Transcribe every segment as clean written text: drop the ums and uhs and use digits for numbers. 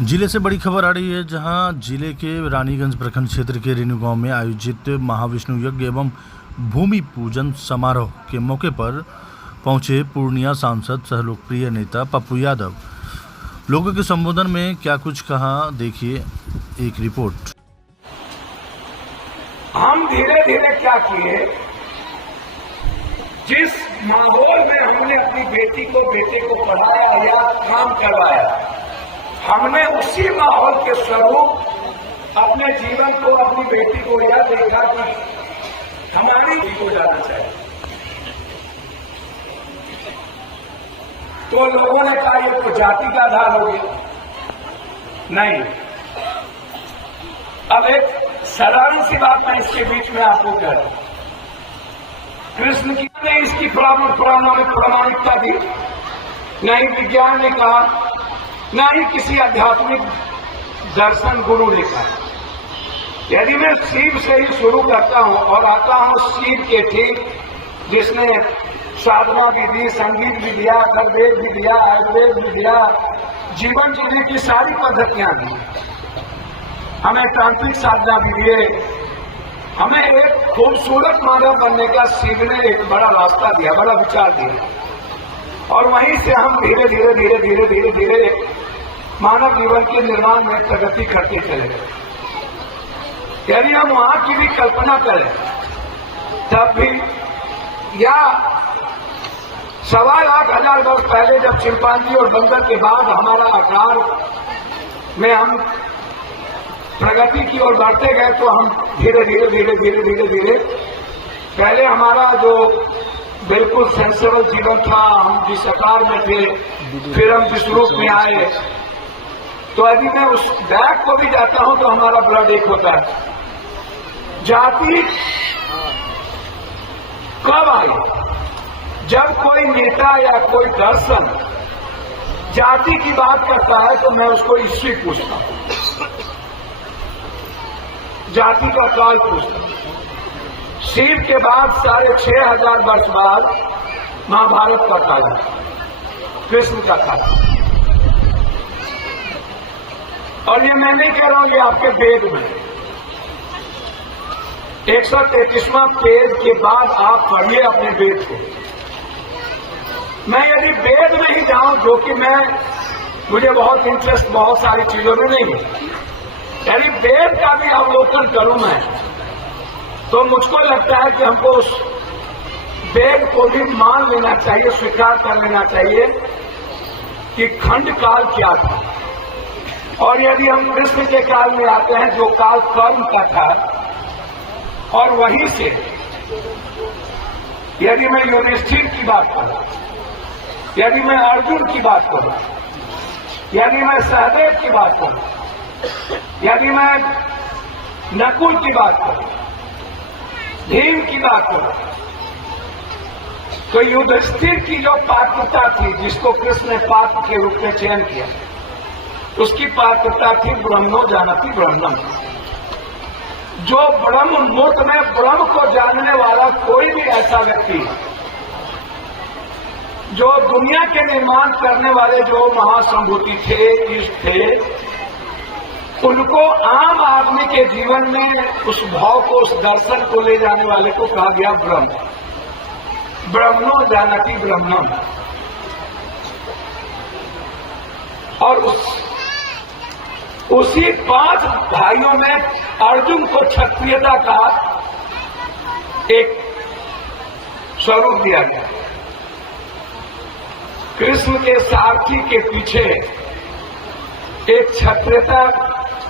जिले से बड़ी खबर आ रही है, जहां जिले के रानीगंज प्रखंड क्षेत्र के रेणु गांव में आयोजित महाविष्णु यज्ञ एवं भूमि पूजन समारोह के मौके पर पहुंचे पूर्णिया सांसद सह लोकप्रिय नेता पप्पू यादव। लोगों के संबोधन में क्या कुछ कहा, देखिए एक रिपोर्ट। हम धीरे धीरे क्या किए, जिस माहौल में हमने अपनी बेटे को पढ़ाया या काम करवाया, हमने उसी माहौल के स्वरूप अपने जीवन को, अपनी बेटी को यह देखा कि हमारी बेटी को जाना चाहिए। तो लोगों ने कहा ये तो जाति का आधार हो गया। नहीं, अब एक साधारण सी बात मैं इसके बीच में आपको कह रहा हूं। कृष्ण की ने इसकी प्रामाणिकता दी, नहीं विज्ञान ने कहा, ना ही किसी आध्यात्मिक दर्शन गुरु ने कहा। यदि मैं शिव से ही शुरू करता हूं और आता हूं शिव के ठीक, जिसने साधना भी दी, संगीत भी दिया, खरवेद भी दिया, आयुर्वेद भी दिया, जीवन जीने की सारी पद्धतियां दी, हमें तांत्रिक साधना भी दिए, हमें एक खूबसूरत मानव बनने का शिव ने एक बड़ा रास्ता दिया, बड़ा विचार दिया। और वहीं से हम धीरे धीरे मानव जीवन के निर्माण में प्रगति करते चले गए। यदि हम वहां की भी कल्पना करें, तब भी या 1,25,000 वर्ष पहले जब चिंपांजी और बंदर के बाद हमारा आकार में हम प्रगति की ओर बढ़ते गए, तो हम धीरे धीरे पहले हमारा जो बिल्कुल सेंसेबल जीवन था, हम जिस आकार में थे, फिर हम जिस रूप में आए। तो यदि मैं उस बैग को भी जाता हूं तो हमारा ब्लड एक होता है। जाति कब आई? जब कोई नेता या कोई दर्शन जाति की बात करता है तो मैं उसको ईस्वी पूछता हूं, जाति का काल पूछता हूं। शिव के बाद 6,500 वर्ष बाद महाभारत का काल, कृष्ण का काल। और ये मैं नहीं कह रहा हूं, ये आपके वेद में 133वां पेज के बाद आप पढ़िए अपने वेद को। मैं यदि वेद में ही जाऊं, जो कि मुझे बहुत इंटरेस्ट बहुत सारी चीजों में नहीं है, यदि वेद का भी अवलोकन करूं मैं, तो मुझको लगता है कि हमको उस वेद को भी मान लेना चाहिए, स्वीकार कर लेना चाहिए कि खंड काल क्या था। और यदि हम कृष्ण के काल में आते हैं, जो काल कर्म का था, और वहीं से यदि मैं युधिष्ठिर की बात करूं, यदि मैं अर्जुन की बात करूं, यदि मैं सहदेव की बात करूं, यदि मैं नकुल की बात करूं, भीम की बात करूं, तो युधिष्ठिर की जो पात्रता थी, जिसको कृष्ण ने पात्र के रूप में चयन किया, उसकी पात्रता थी ब्रह्मो जानति ब्रह्मम। जो ब्रह्म मूर्त में ब्रह्म को जानने वाला कोई भी ऐसा व्यक्ति, जो दुनिया के निर्माण करने वाले जो महासंभूति थे, ईष्ट थे, उनको आम आदमी के जीवन में उस भाव को, उस दर्शन को ले जाने वाले को कहा गया ब्रह्म। ब्रह्मो जानति ब्रह्मम। और उसी 5 भाइयों में अर्जुन को क्षत्रियता का एक स्वरूप दिया गया। कृष्ण के सारथी के पीछे एक क्षत्रियता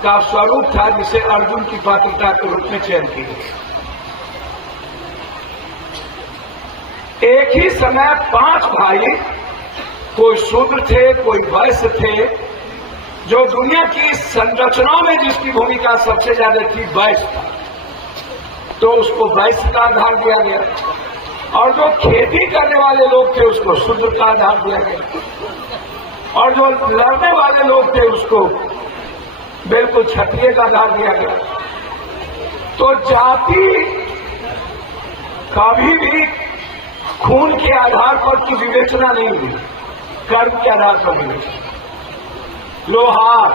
का स्वरूप था, जिसे अर्जुन की पात्रता के रूप में चयन की गई। एक ही समय 5 भाई, कोई शूद्र थे, कोई वैश्य थे, जो दुनिया की संरचनाओं में जिसकी भूमिका सबसे ज्यादा थी वैश्य था, तो उसको वैश्य का आधार दिया गया। और जो खेती करने वाले लोग थे, उसको शूद्र का आधार दिया गया। और जो लड़ने वाले लोग थे, उसको बिल्कुल क्षत्रिय का आधार दिया गया। तो जाति कभी भी खून के आधार पर की विवेचना नहीं हुई, कर्म के आधार पर विवेचना। लोहार